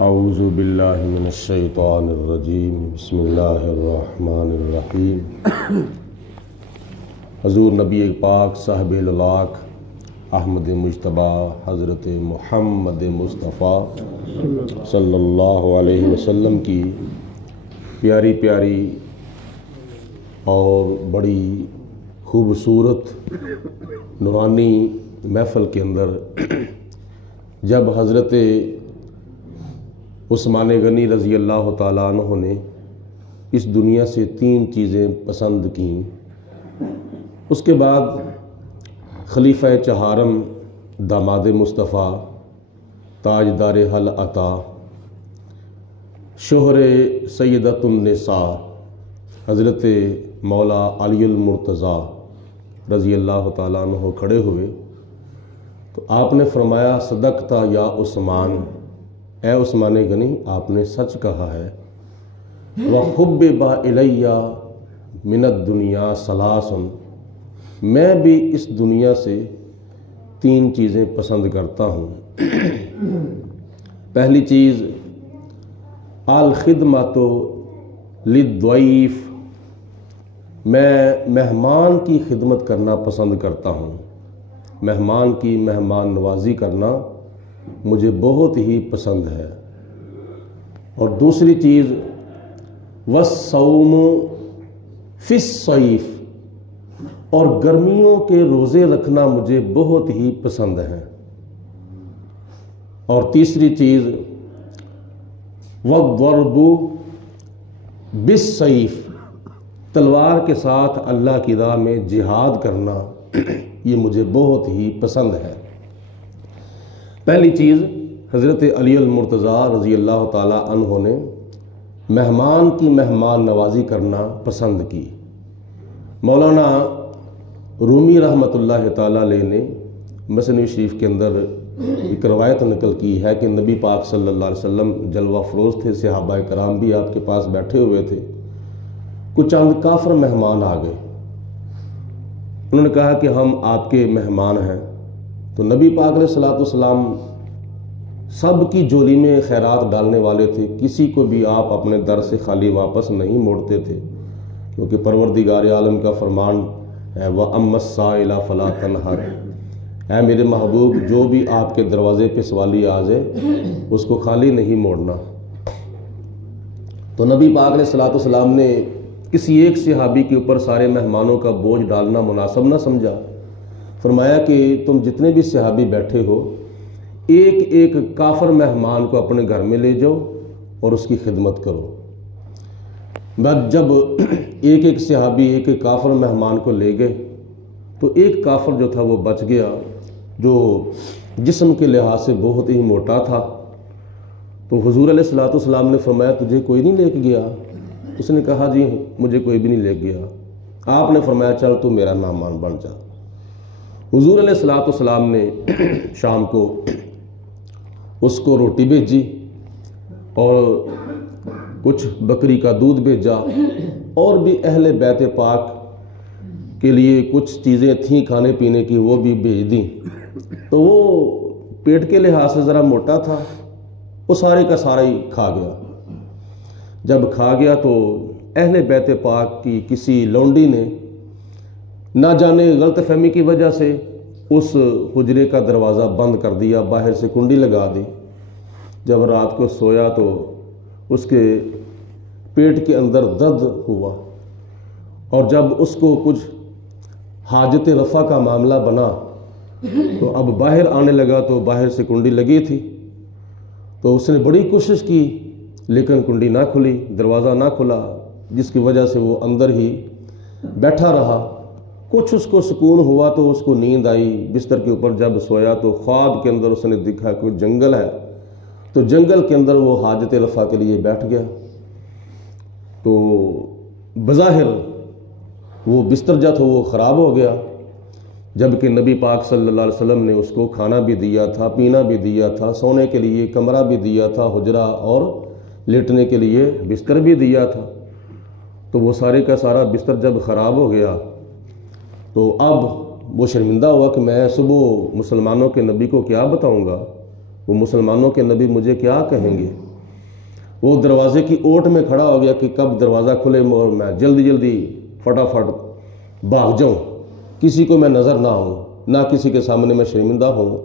اعوذ باللہ من الشیطان الرجیم بسم اللہ الرحمن الرحیم۔ حضور نبی پاک صاحب الالاق احمد مجتبیٰ حضرت محمد مصطفیٰ صلی اللہ علیہ وسلم کی پیاری پیاری اور بڑی خوبصورت نورانی محفل کے اندر جب حضرت عثمان غنی رضی اللہ تعالیٰ عنہ نے اس دنیا سے 3 چیزیں پسند کیں، اس کے بعد خلیفہ چہارم داماد مصطفیٰ تاجدار حل عطا شوہر سیدۃ النساء حضرت مولا علی المرتضیٰ رضی اللہ تعالیٰ عنہ کھڑے ہوئے تو آپ نے فرمایا صدقت یا عثمان، اے عثمان غنی آپ نے سچ کہا ہے۔ وَحُبِّبَ إِلَيَّ مِنَ الدُّنْيَا ثَلَاثٌ، میں بھی اس دنیا سے 3 چیزیں پسند کرتا ہوں۔ پہلی چیز الخدمۃ للضیف، میں مہمان کی خدمت کرنا پسند کرتا ہوں، مہمان کی مہمان نوازی کرنا مجھے بہت ہی پسند ہے۔ اور دوسری چیز والصوم فی الصیف، اور گرمیوں کے روزے رکھنا مجھے بہت ہی پسند ہے۔ اور تیسری چیز والضرب بالسیف، تلوار کے ساتھ اللہ کی راہ میں جہاد کرنا یہ مجھے بہت ہی پسند ہے۔ پہلی چیز حضرت علی المرتضیٰ رضی اللہ تعالیٰ عنہ نے مہمان کی مہمان نوازی کرنا پسند کی۔ مولانا رومی رحمۃ اللہ تعالیٰ علیہ نے مثنوی شریف کے اندر ایک روایت نقل کی ہے کہ نبی پاک صلی اللہ علیہ وسلم جلوہ فروز تھے، صحابہ کرام بھی آپ کے پاس بیٹھے ہوئے تھے، کچھ چند کافر مہمان آ گئے، انہوں نے کہا کہ ہم آپ کے مہمان ہیں، تو نبی پاک علیہ الصلوۃ والسلام سب کی جولی میں خیرات ڈالنے والے تھے، کسی کو بھی آپ اپنے در سے خالی واپس نہیں موڑتے تھے، کیونکہ پروردگار عالم کا فرمان ہے وَأَمَّا السَّائِلَ فَلَا تَنْهَرْ، اے میرے محبوب جو بھی آپ کے دروازے پہ سوالی آ جائے اس کو خالی نہیں موڑنا۔ تو نبی پاک علیہ الصلوۃ والسلام نے کسی ایک صحابی کے اوپر سارے مہمانوں کا بوجھ ڈالنا مناسب نہ سمجھا، فرمایا کہ تم جتنے بھی صحابی بیٹھے ہو ایک ایک کافر مہمان کو اپنے گھر میں لے جاؤ اور اس کی خدمت کرو۔ بعد جب ایک ایک صحابی ایک ایک کافر مہمان کو لے گئے تو ایک کافر جو تھا وہ بچ گیا، جو جسم کے لحاظ سے بہت ہی موٹا تھا۔ تو حضور علیہ الصلوۃ والسلام نے فرمایا تجھے کوئی نہیں لے کے گیا؟ اس نے کہا جی مجھے کوئی بھی نہیں لے گیا۔ آپ نے فرمایا چل تو میرا مہمان بن جا۔ حضور علیہ الصلوۃ والسلام نے شام کو اس کو روٹی بھیجی اور کچھ بکری کا دودھ بھیجا، اور بھی اہل بیت پاک کے لیے کچھ چیزیں تھیں کھانے پینے کی وہ بھی بھیج دیں۔ تو وہ پیٹ کے لحاظ سے ذرا موٹا تھا، وہ سارے کا سارا ہی کھا گیا۔ جب کھا گیا تو اہل بیت پاک کی کسی لونڈی نے نہ جانے غلط فہمی کی وجہ سے اس حجرے کا دروازہ بند کر دیا، باہر سے کنڈی لگا دی۔ جب رات کو سویا تو اس کے پیٹ کے اندر درد ہوا، اور جب اس کو کچھ حاجت رفع کا معاملہ بنا تو اب باہر آنے لگا تو باہر سے کنڈی لگی تھی، تو اس نے بڑی کوشش کی لیکن کنڈی نہ کھلی، دروازہ نہ کھلا، جس کی وجہ سے وہ اندر ہی بیٹھا رہا۔ کچھ اس کو سکون ہوا تو اس کو نیند آئی، بستر کے اوپر جب سویا تو خواب کے اندر اس نے دیکھا کوئی جنگل ہے، تو جنگل کے اندر وہ حاجت رفع کے لیے بیٹھ گیا۔ تو بظاہر وہ بستر جو تھا وہ خراب ہو گیا، جبکہ نبی پاک صلی اللہ علیہ وسلم نے اس کو کھانا بھی دیا تھا، پینا بھی دیا تھا، سونے کے لیے کمرہ بھی دیا تھا، حجرہ اور لیٹنے کے لیے بستر بھی دیا تھا۔ تو وہ سارے کا سارا بستر جب خراب ہو گیا تو اب وہ شرمندہ ہوا کہ میں صبح مسلمانوں کے نبی کو کیا بتاؤں گا، وہ مسلمانوں کے نبی مجھے کیا کہیں گے۔ وہ دروازے کی اوٹ میں کھڑا ہو گیا کہ کب دروازہ کھلے اور میں جلدی جلدی فٹافٹ بھاگ جاؤں، کسی کو میں نظر نہ ہوں، نہ کسی کے سامنے میں شرمندہ ہوں۔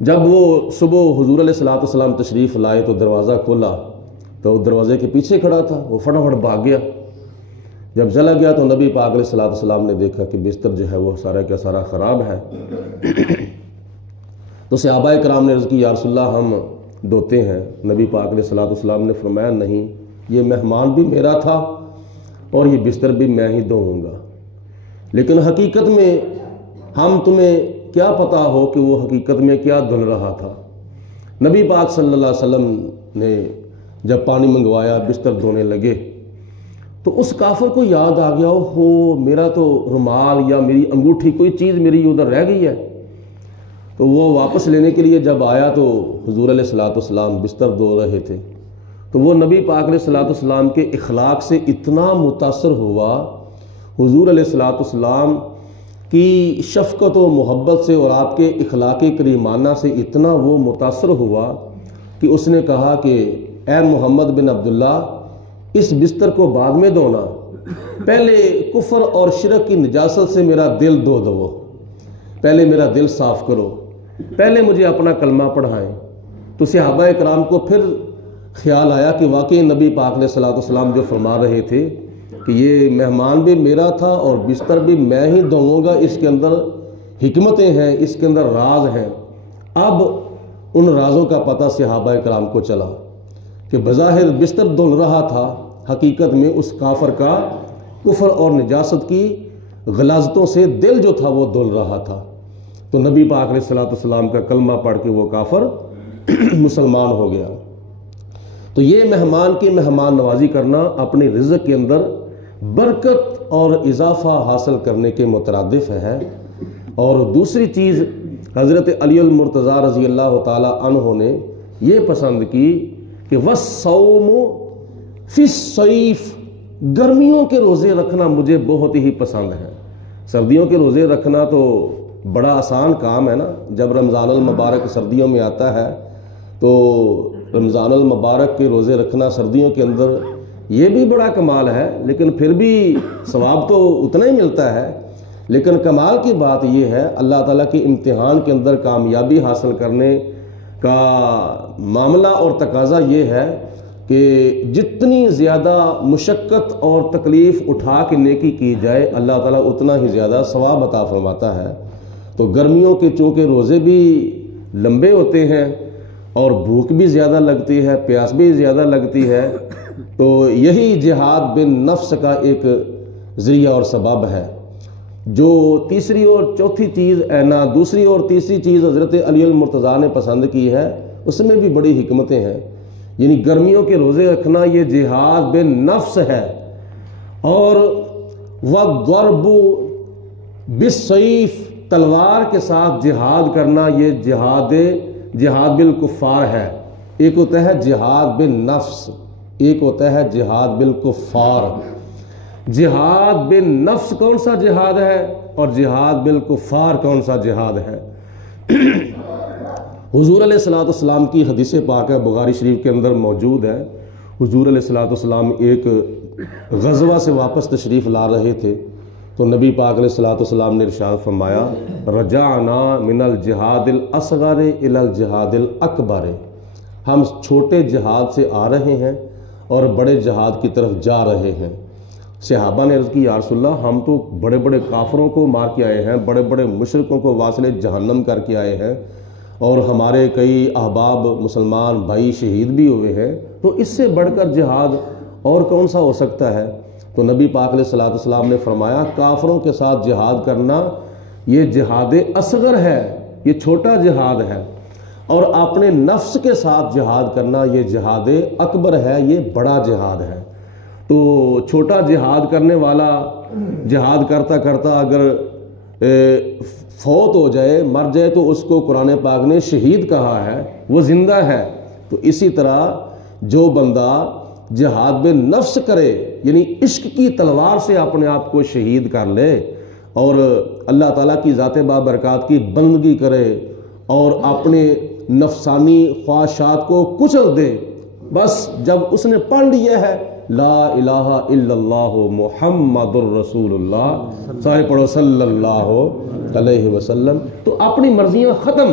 جب وہ صبح حضور علیہ السلام تشریف لائے تو دروازہ کھولا تو دروازے کے پیچھے کھڑا تھا، وہ فٹافٹ بھاگ گیا۔ جب چلا گیا تو نبی پاک علیہ السلام نے دیکھا کہ بستر جو ہے وہ سارا کا سارا خراب ہے۔ تو صحابہ کرام نے عرض کی یا رسول اللہ ہم دھوتے ہیں۔ نبی پاک علیہ السلام نے فرمایا نہیں، یہ مہمان بھی میرا تھا اور یہ بستر بھی میں ہی دھوؤں گا، لیکن حقیقت میں ہم تمہیں کیا پتا ہو کہ وہ حقیقت میں کیا دھل رہا تھا۔ نبی پاک صلی اللہ علیہ وسلم نے جب پانی منگوایا، بستر دھونے لگے تو اس کافر کو یاد آ گیا، ہو میرا تو رومال یا میری انگوٹھی کوئی چیز میری ادھر رہ گئی ہے۔ تو وہ واپس لینے کے لیے جب آیا تو حضور علیہ السلام بستر دھو رہے تھے، تو وہ نبی پاک علیہ السلام کے اخلاق سے اتنا متاثر ہوا، حضور علیہ السلام کی شفقت و محبت سے اور آپ کے اخلاق کریمانہ سے اتنا وہ متاثر ہوا کہ اس نے کہا کہ اے محمد بن عبداللہ، اس بستر کو بعد میں دھونا، پہلے کفر اور شرک کی نجاست سے میرا دل دھو دو، پہلے میرا دل صاف کرو، پہلے مجھے اپنا کلمہ پڑھائیں۔ تو صحابہ کرام کو پھر خیال آیا کہ واقعی نبی پاک علیہ السلام جو فرما رہے تھے کہ یہ مہمان بھی میرا تھا اور بستر بھی میں ہی دھوؤں گا، اس کے اندر حکمتیں ہیں، اس کے اندر راز ہیں۔ اب ان رازوں کا پتہ صحابہ کرام کو چلا کہ بظاہر بستر دھل رہا تھا، حقیقت میں اس کافر کا کفر اور نجاست کی غلاظتوں سے دل جو تھا وہ دھل رہا تھا۔ تو نبی پاک علیہ السلام کا کلمہ پڑھ کے وہ کافر مسلمان ہو گیا۔ تو یہ مہمان کی مہمان نوازی کرنا اپنی رزق کے اندر برکت اور اضافہ حاصل کرنے کے مترادف ہے۔ اور دوسری چیز حضرت علی المرتضیٰ رضی اللہ تعالی عنہ نے یہ پسند کی کہ وَالصَّوْمُ فِي الصَّيْفِ، گرمیوں کے روزے رکھنا مجھے بہت ہی پسند ہے۔ سردیوں کے روزے رکھنا تو بڑا آسان کام ہے نا، جب رمضان المبارک سردیوں میں آتا ہے تو رمضان المبارک کے روزے رکھنا سردیوں کے اندر یہ بھی بڑا کمال ہے، لیکن پھر بھی ثواب تو اتنا ہی ملتا ہے۔ لیکن کمال کی بات یہ ہے، اللہ تعالیٰ کے امتحان کے اندر کامیابی حاصل کرنے کا معاملہ اور تقاضا یہ ہے کہ جتنی زیادہ مشقت اور تکلیف اٹھا کے نیکی کی جائے، اللہ تعالیٰ اتنا ہی زیادہ ثواب عطا فرماتا ہے۔ تو گرمیوں کے چونکہ روزے بھی لمبے ہوتے ہیں اور بھوک بھی زیادہ لگتی ہے، پیاس بھی زیادہ لگتی ہے، تو یہی جہاد بن نفس کا ایک ذریعہ اور سبب ہے۔ جو تیسری اور چوتھی چیز دوسری اور تیسری چیز حضرت علی المرتضیٰ نے پسند کی ہے، اس میں بھی بڑی حکمتیں ہیں۔ یعنی گرمیوں کے روزے رکھنا یہ جہاد بن نفس ہے، اور وَالضَّرْبُ بِالسَّيْفِ، تلوار کے ساتھ جہاد کرنا یہ جہاد بالکفار ہے۔ ایک ہوتا ہے جہاد بن نفس، ایک ہوتا ہے جہاد بالکفار۔ جہاد بن نفس کون سا جہاد ہے اور جہاد بالکفار کون سا جہاد ہے؟ حضور علیہ السلام کی حدیث پاک ہے، بخاری شریف کے اندر موجود ہے۔ حضور علیہ السلام ایک غزوہ سے واپس تشریف لا رہے تھے تو نبی پاک علیہ السلام نے ارشاد فرمایا رجعنا من الجہاد الاصغر الى الجہاد الاکبر، ہم چھوٹے جہاد سے آ رہے ہیں اور بڑے جہاد کی طرف جا رہے ہیں۔ صحابہ نے عرض کی یا رسول اللہ، ہم تو بڑے بڑے کافروں کو مار کے آئے ہیں، بڑے بڑے مشرکوں کو واصل جہنم کر کے آئے ہیں، اور ہمارے کئی احباب مسلمان بھائی شہید بھی ہوئے ہیں، تو اس سے بڑھ کر جہاد اور کون سا ہو سکتا ہے؟ تو نبی پاک علیہ السلام نے فرمایا کافروں کے ساتھ جہاد کرنا یہ جہاد اصغر ہے، یہ چھوٹا جہاد ہے، اور اپنے نفس کے ساتھ جہاد کرنا یہ جہاد اکبر ہے، یہ بڑا جہاد ہے۔ تو چھوٹا جہاد کرنے والا جہاد کرتا کرتا اگر فوت ہو جائے، مر جائے، تو اس کو قرآن پاک نے شہید کہا ہے، وہ زندہ ہے۔ تو اسی طرح جو بندہ جہاد بن نفس کرے، یعنی عشق کی تلوار سے اپنے آپ کو شہید کر لے اور اللہ تعالیٰ کی ذات بابرکات کی بندگی کرے اور اپنے نفسانی خواہشات کو کچل دے بس جب اس نے پڑھ لیا ہے لا الہ الا اللہ محمد الرسول اللہ، سارے پڑھو صلی اللہ علیہ وسلم، تو اپنی مرضیاں ختم،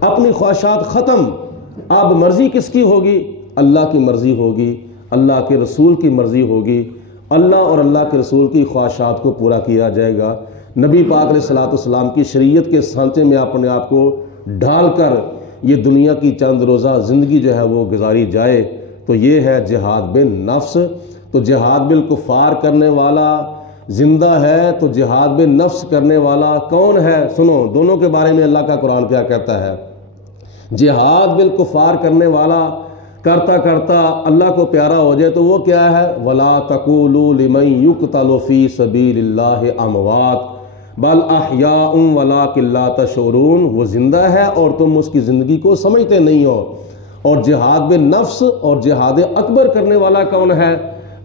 اپنی خواہشات ختم، اب مرضی کس کی ہوگی؟ اللہ کی مرضی ہوگی، اللہ کے رسول کی مرضی ہوگی، اللہ اور اللہ کے رسول کی خواہشات کو پورا کیا جائے گا۔ نبی پاک علیہ الصلوۃ والسلام کی شریعت کے سانچے میں اپنے آپ کو ڈھال کر یہ دنیا کی چند روزہ زندگی جو ہے وہ گزاری جائے، تو یہ ہے جہاد بن نفس۔ تو جہاد بالکفار کرنے والا زندہ ہے، تو جہاد بن نفس کرنے والا کون ہے؟ سنو دونوں کے بارے میں اللہ کا قرآن کیا کہتا ہے۔ جہاد بالکفار کرنے والا کرتا کرتا اللہ کو پیارا ہو جائے تو وہ کیا ہے؟ وَلَا تَقُولُوا لِمَن يُقْتَلُ فِي سَبِيلِ اللَّهِ أَمْوَاتٌ بل احیاء ولکن لا تشعرون، وہ زندہ ہے اور تم اس کی زندگی کو سمجھتے نہیں ہو۔ اور جہاد بالنفس اور جہاد اکبر کرنے والا کون ہے؟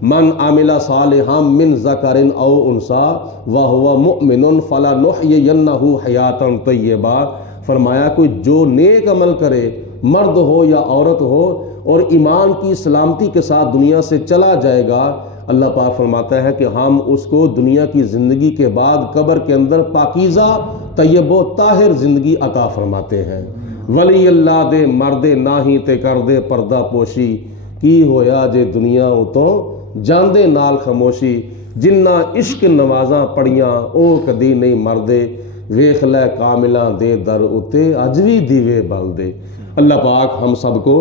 من عمل صالحا من ذکر او انثی وہو مؤمن فلنحیینہ حیاتا طیبہ، فرمایا کوئی جو نیک عمل کرے، مرد ہو یا عورت ہو، اور ایمان کی سلامتی کے ساتھ دنیا سے چلا جائے گا، اللہ پاک فرماتا ہے کہ ہم اس کو دنیا کی زندگی کے بعد قبر کے اندر پاکیزہ طیب و طاہر زندگی عطا فرماتے ہیں۔ ولی اللہ دے مردے ناہی تے کر دے پردہ پوشی، کی ہویا جے دنیا اتوں جاندے نال خاموشی، جنہ عشق نوازاں پڑیاں او کدی نہیں مردے، ویخ لے کاملاں دے در اتے اج وی دیوے بل دے۔ اللہ پاک ہم سب کو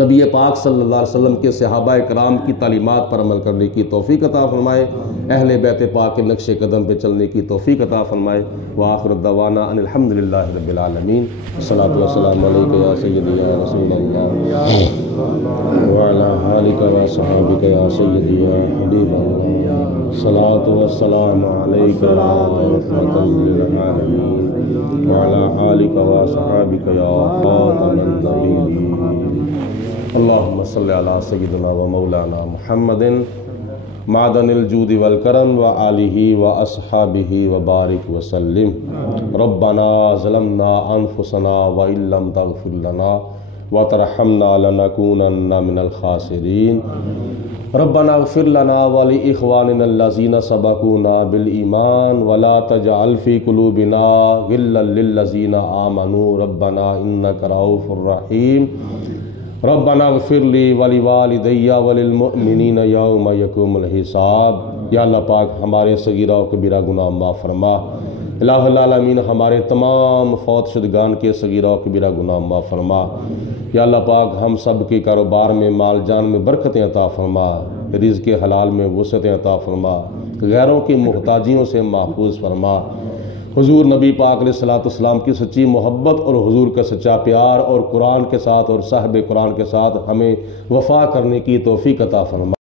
نبی پاک صلی اللہ علیہ وسلم کے صحابہ کرام کی تعلیمات پر عمل کرنے کی توفیق عطا فرمائے، اہل بیت پاک کے نقش قدم پہ چلنے کی توفیق عطا فرمائے۔ وآخر الدعوانا ان الحمدللہ رب العالمین، الصلاۃ والسلام علیک یا سیدی یا رسول اللہ وعلی آلک و صحابک یا سیدی یا حبیب اللہ، الصلاۃ والسلام علیک یا رحمۃ للعالمین وعلی آلک و صحابک یا خاتم النبیین۔ اللہم صلی علی سیدنا و مولانا محمد معدن الجود والکرم و آلہ و اصحابہ و بارک وسلم۔ ربنا ظلمنا انفسنا وان لم تغفر لنا وترحمنا لنکونن من الخاسرین۔ ربنا اغفر لنا ولاخواننا الذین سبقونا بالایمان ولا تجعل فی قلوبنا غلا للذین آمنوا ربنا انک رؤوف رحیم۔ ربنا اغفر لی ولوالدی وللمؤمنین یوم یقوم الحساب۔ یا اللہ پاک ہمارے صغیرہ و کبیرہ گناہ معاف فرما، الہ العالمین ہمارے تمام فوت شدگان کے صغیرہ و کبیرہ گناہ معاف فرما۔ یا اللہ پاک ہم سب کے کاروبار میں، مال جان میں برکتیں عطا فرما، رزق حلال میں وسعتیں عطا فرما، غیروں کی محتاجیوں سے محفوظ فرما۔ حضور نبی پاک علیہ الصلوۃ والسلام کی سچی محبت اور حضور کا سچا پیار اور قرآن کے ساتھ اور صاحب قرآن کے ساتھ ہمیں وفا کرنے کی توفیق عطا فرما۔